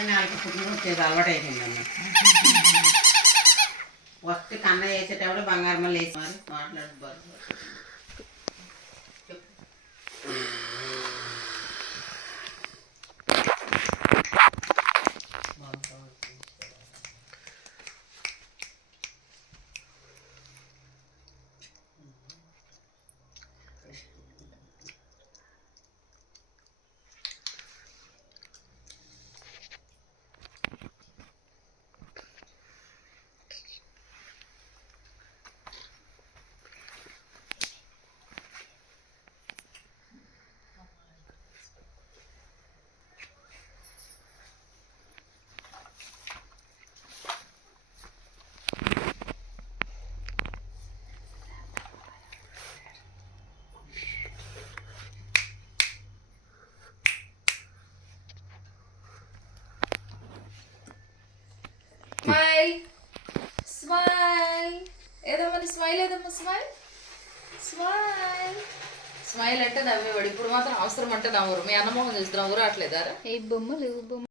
కానీ వాళ్ళకి పుట్టిన వచ్చేది అలవాటు అయిపోయిందన్న. వస్తే కన్న వేసేటప్పుడు బంగారం మళ్ళీ వేసి మరి మాట్లాడుతారు. స్మైల్ స్మైల్ ఏదమ్మా స్మైల్ ఏదమ్మా స్మైల్ స్మైల్ స్మైల్ అంటే నవ్వేవాడు. ఇప్పుడు మాత్రం అవసరం అంటే నవ్వరు. మీ అన్నమోహం చూసి నవ్వు రావట్లేదారా? ఏ బొమ్మలు